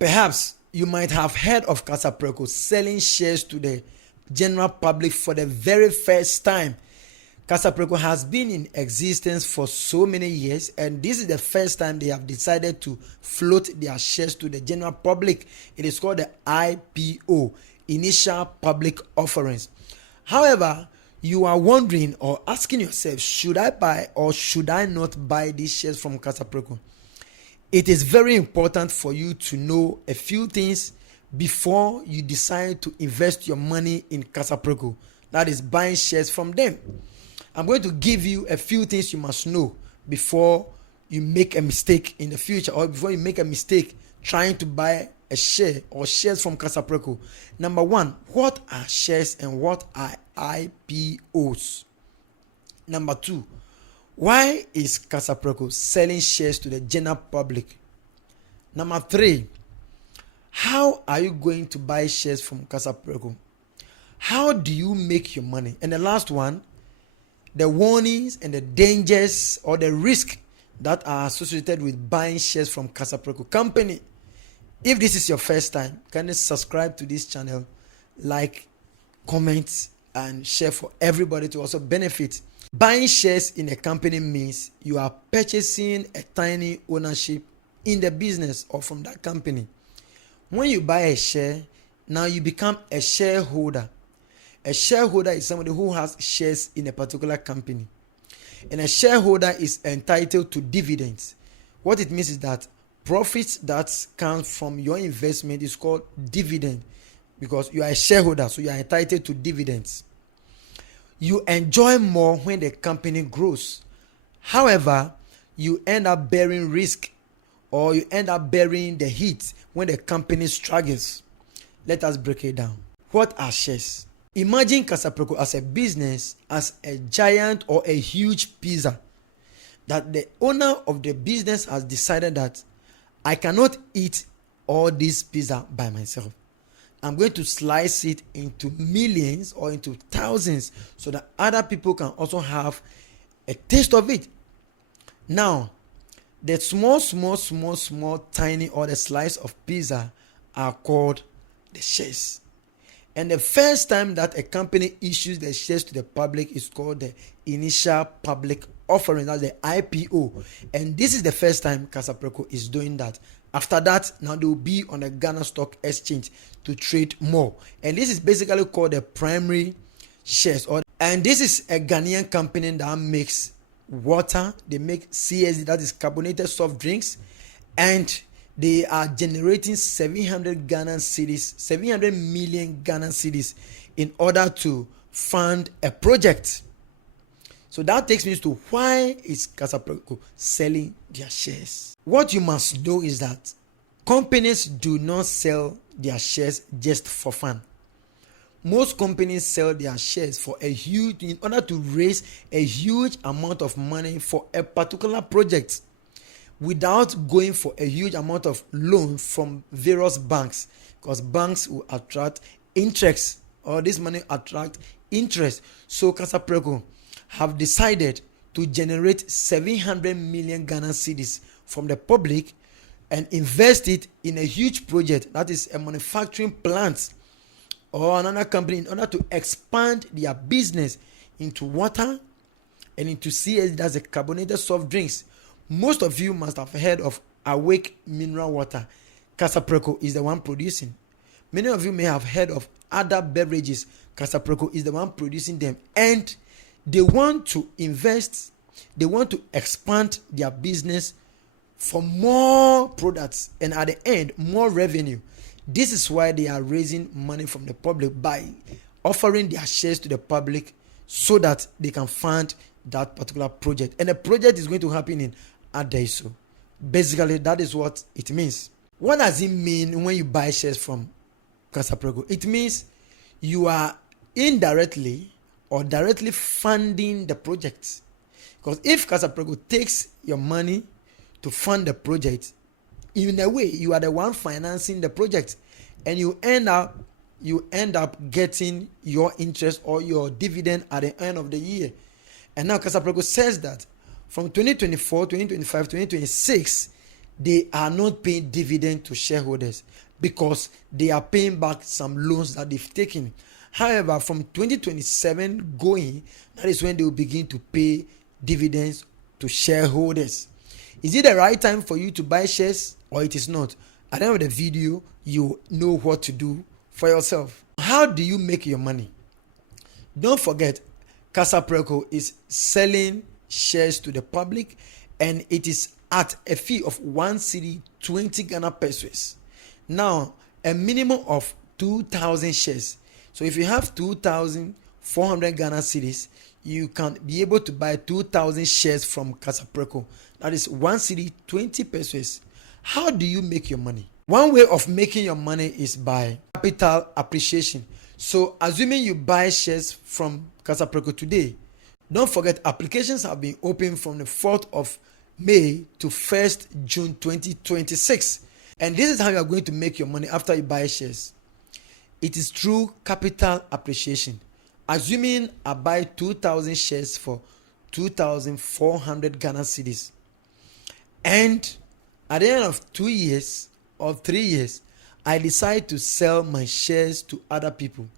Perhaps you might have heard of Kasapreko selling shares to the general public for the very first time. Kasapreko has been in existence for so many years, and this is the first time they have decided to float their shares to the general public. It is called the IPO, Initial Public Offerings. However, you are wondering or asking yourself, should I buy or should I not buy these shares from Kasapreko? It is very important for you to know a few things before you decide to invest your money in Kasapreko, that is buying shares from them. I'm going to give you a few things you must know before you make a mistake in the future, or before you make a mistake trying to buy a share or shares from Kasapreko. Number one, what are shares and what are IPOs? Number two, why is Kasapreko selling shares to the general public? Number three, how are you going to buy shares from Kasapreko? How do you make your money? And the last one, the warnings and the dangers or the risk that are associated with buying shares from Kasapreko company. If this is your first time, kindly subscribe to this channel, like, comment, and share for everybody to also benefit. Buying shares in a company means you are purchasing a tiny ownership in the business or from that company. When you buy a share, now you become a shareholder. A shareholder is somebody who has shares in a particular company. And a shareholder is entitled to dividends. What it means is that profits that come from your investment is called dividend, because you are a shareholder, so you are entitled to dividends. You enjoy more when the company grows. However, you end up bearing risk, or you end up bearing the heat when the company struggles. Let us break it down. What are shares? Imagine Kasapreko as a business, as a giant or a huge pizza, that the owner of the business has decided that I cannot eat all this pizza by myself. I'm going to slice it into millions or into thousands so that other people can also have a taste of it. Now, the small, tiny, or the slice of pizza are called the shares. And the first time that a company issues the shares to the public is called the Initial Public Offering, that's the IPO. And this is the first time Kasapreko is doing that. After that, now they will be on the Ghana Stock Exchange to trade more. And this is basically called the primary shares. And this is a Ghanaian company that makes water. They make CSD, that is carbonated soft drinks. And they are generating 700 million Ghana cedis in order to fund a project. So that takes me to why is Kasapreko selling their shares? What you must know is that companies do not sell their shares just for fun. Most companies sell their shares in order to raise a huge amount of money for a particular project, without going for a huge amount of loan from various banks, because banks will attract interest, or this money attract interest. So Kasapreko have decided to generate 700 million Ghana cedis from the public and invest it in a huge project, that is a manufacturing plant or another company, in order to expand their business into water and into CSD, that's a carbonated soft drinks. Most of you must have heard of Awake mineral water. Kasapreko is the one producing. Many of you may have heard of other beverages. Kasapreko is the one producing them. And they want to invest, they want to expand their business for more products and at the end, more revenue. This is why they are raising money from the public by offering their shares to the public so that they can fund that particular project. And the project is going to happen in Adaiso. Basically, that is what it means. What does it mean when you buy shares from Kasapreko? It means you are indirectly or directly funding the project. Because if Kasapreko takes your money to fund the project, in a way, you are the one financing the project, and you end up getting your interest or your dividend at the end of the year. And now Kasapreko says that from 2024, 2025, 2026, they are not paying dividend to shareholders because they are paying back some loans that they've taken. However, from 2027 going, that is when they will begin to pay dividends to shareholders. Is it the right time for you to buy shares or it is not? At the end of the video, you know what to do for yourself. How do you make your money? Don't forget, Kasapreko is selling shares to the public and it is at a fee of 1 cedi 20 Ghana pesos. Now, a minimum of 2,000 shares. So if you have 2,400 Ghana cedis, you can be able to buy 2,000 shares from Kasapreko. That is 1 cedi 20 pesos. How do you make your money? One way of making your money is by capital appreciation. So assuming you buy shares from Kasapreko today, don't forget applications have been open from the 4th of May to 1st June 2026. And this is how you are going to make your money after you buy shares. It is through capital appreciation. Assuming I buy 2,000 shares for 2,400 Ghana cedis. And at the end of 2 years or 3 years, I decide to sell my shares to other people.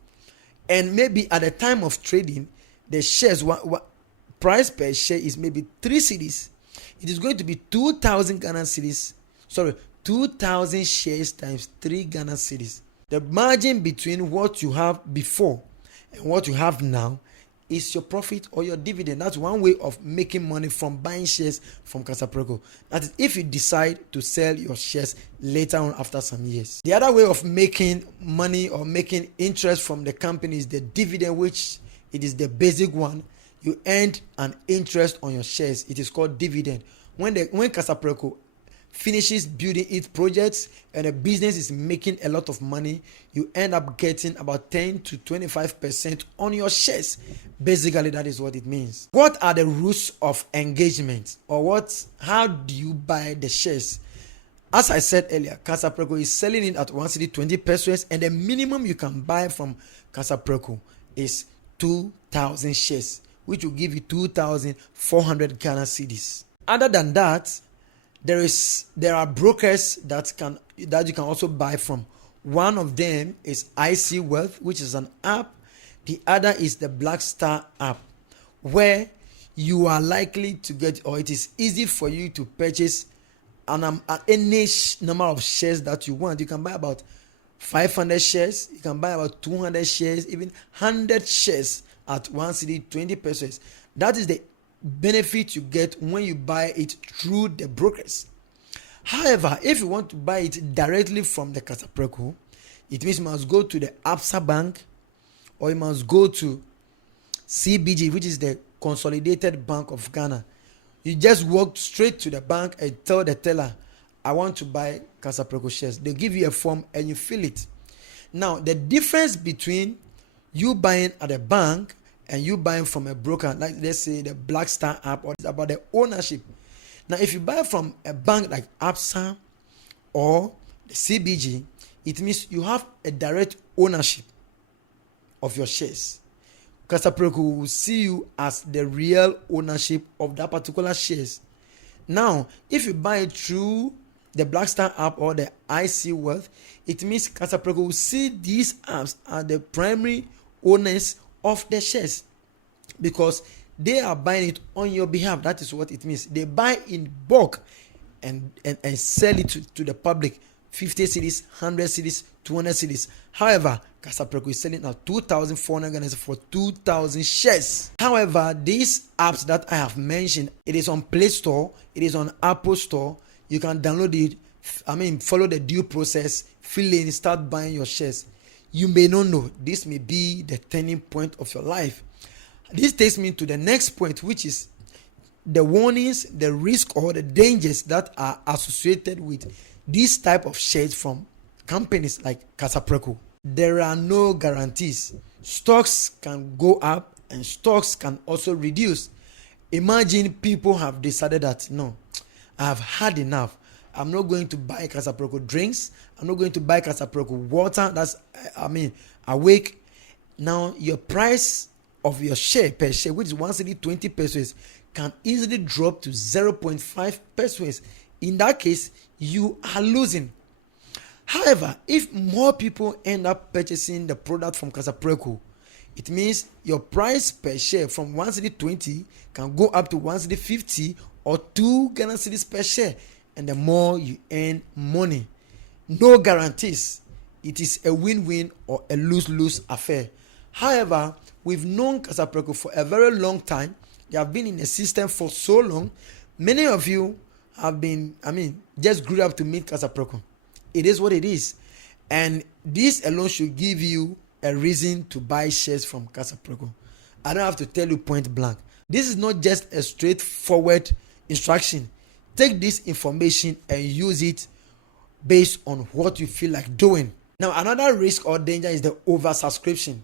And maybe at the time of trading, the shares price per share is maybe 3 cedis. It is going to be 2,000 Ghana cedis. 2,000 shares times 3 Ghana cedis. The margin between what you have before and what you have now is your profit or your dividend. That's one way of making money from buying shares from Kasapreko. That is if you decide to sell your shares later on after some years. The other way of making money or making interest from the company is the dividend, which it is the basic one. You earn an interest on your shares. It is called dividend. When Kasapreko finishes building its projects and the business is making a lot of money, you end up getting about 10 to 25% on your shares. Basically, that is what it means. What are the rules of engagement, or how do you buy the shares? As I said earlier, Kasapreko is selling it at 1 cedi 20 pesos, and the minimum you can buy from Kasapreko is 2,000 shares, which will give you 2,400 Ghana cedis. Other than that, there are brokers that you can also buy from. One of them is IC Wealth, which is an app. The other is the Black Star app, where you are likely to get, or it is easy for you to purchase any number of shares that you want. You can buy about 500 shares, you can buy about 200 shares, even 100 shares at 1 cedi 20 pesos. That is the benefit you get when you buy it through the brokers. However, if you want to buy it directly from the Kasapreko, it means you must go to the Absa Bank, or you must go to CBG, which is the Consolidated Bank of Ghana. You just walk straight to the bank and tell the teller, I want to buy Kasapreko shares. They give you a form and you fill it. Now, the difference between you buying at a bank and you buying from a broker, like let's say the Black Star app, or it's about the ownership. Now, if you buy from a bank like Absa or the CBG, it means you have a direct ownership of your shares. Kasapreko will see you as the real ownership of that particular shares. Now, if you buy it through the Black Star app or the IC Wealth, it means Kasapreko will see these apps as the primary owners of the shares, because they are buying it on your behalf. That is what it means. They buy in bulk and sell it to the public. 50 cedis, 100 cedis, 200 cedis. However, Kasapreko is selling at 2,400 Ghana for 2,000 shares. However, these apps that I have mentioned, it is on Play Store, it is on Apple Store. You can download it. Follow the due process, fill in, start buying your shares. You may not know, this may be the turning point of your life. This takes me to the next point, which is the warnings, the risk, or the dangers that are associated with this type of shares from companies like Kasapreko. There are no guarantees. Stocks can go up and stocks can also reduce. Imagine people have decided that, no, I have had enough. I'm not going to buy Kasapreko drinks. I'm not going to buy Kasapreko water. Awake. Now, your price of your share per share, which is 1 cedi 20 pesos, can easily drop to 0.5 pesos. In that case, you are losing. However, if more people end up purchasing the product from Kasapreko, it means your price per share from 1 cedi 20 can go up to 1 cedi 50 or 2 Ghana cedis per share, and the more you earn money. No guarantees. It is a win-win or a lose-lose affair. However, we've known Kasapreko for a very long time. They have been in the system for so long. Many of you have been, just grew up to meet Kasapreko. It is what it is. And this alone should give you a reason to buy shares from Kasapreko. I don't have to tell you point blank. This is not just a straightforward instruction. Take this information and use it based on what you feel like doing. Now, another risk or danger is the oversubscription.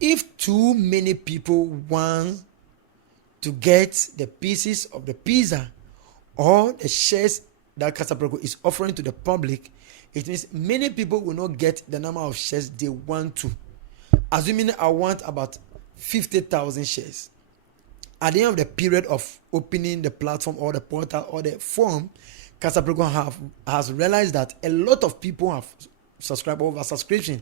If too many people want to get the pieces of the pizza or the shares that Kasapreko is offering to the public, it means many people will not get the number of shares they want to. Assuming I want about 50,000 shares. At the end of the period of opening the platform or the portal or the form, Kasapreko has realized that a lot of people have subscribed over subscription.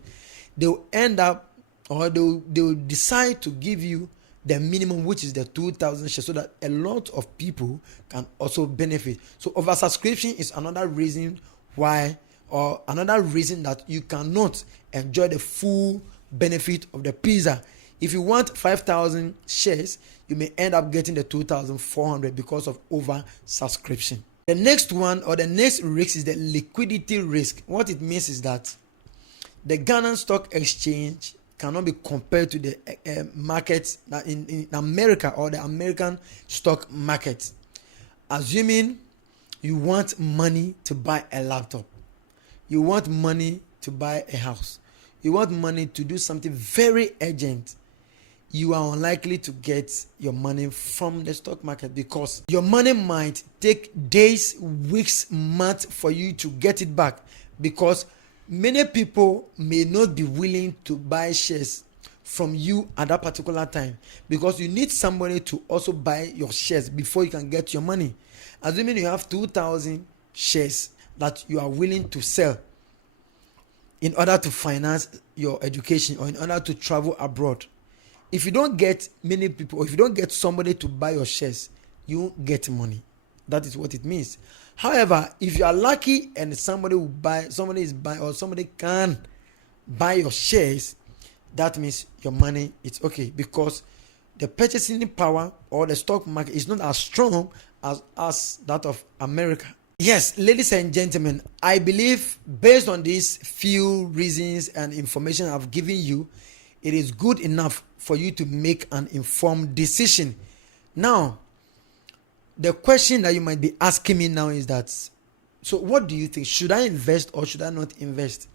They'll end up, or they'll decide to give you the minimum, which is the 2,000 shares, so that a lot of people can also benefit. So oversubscription is another reason why, or another reason that you cannot enjoy the full benefit of the pizza. If you want 5,000 shares, you may end up getting the 2,400 because of oversubscription. The next one, or the next risk, is the liquidity risk. What it means is that the Ghanaian stock exchange cannot be compared to the markets in America, or the American stock market. Assuming you want money to buy a laptop, you want money to buy a house, you want money to do something very urgent, you are unlikely to get your money from the stock market, because your money might take days, weeks, months for you to get it back, because many people may not be willing to buy shares from you at that particular time, because you need somebody to also buy your shares before you can get your money. Assuming you have 2,000 shares that you are willing to sell in order to finance your education or in order to travel abroad, if you don't get many people, or if you don't get somebody to buy your shares, you won't get money. That is what it means. However, if you are lucky and somebody can buy your shares, that means your money is okay, because the purchasing power or the stock market is not as strong as that of America. Yes, ladies and gentlemen, I believe based on these few reasons and information I've given you, it is good enough for you to make an informed decision. Now, the question that you might be asking me now is that, so what do you think? Should I invest or should I not invest?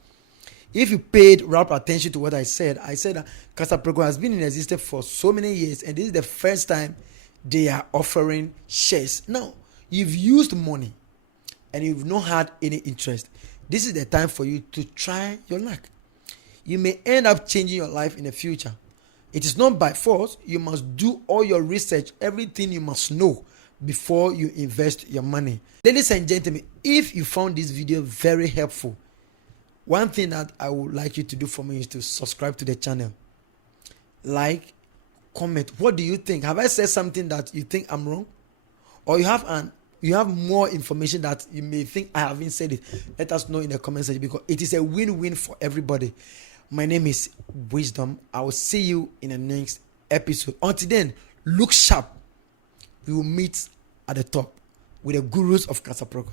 If you paid rapt attention to what I said that Kasapreko has been in existence for so many years, and this is the first time they are offering shares. Now, you've used money and you've not had any interest. This is the time for you to try your luck. You may end up changing your life in the future. It is not by force. You must do all your research, everything you must know before you invest your money. Ladies and gentlemen, if you found this video very helpful, one thing that I would like you to do for me is to subscribe to the channel. Like, comment. What do you think? Have I said something that you think I'm wrong? Or you have more information that you may think I haven't said it? Let us know in the comment section, because it is a win-win for everybody. My name is Wisdom. I will see you in the next episode. Until then, look sharp. We will meet at the top with the gurus of Kasapreko.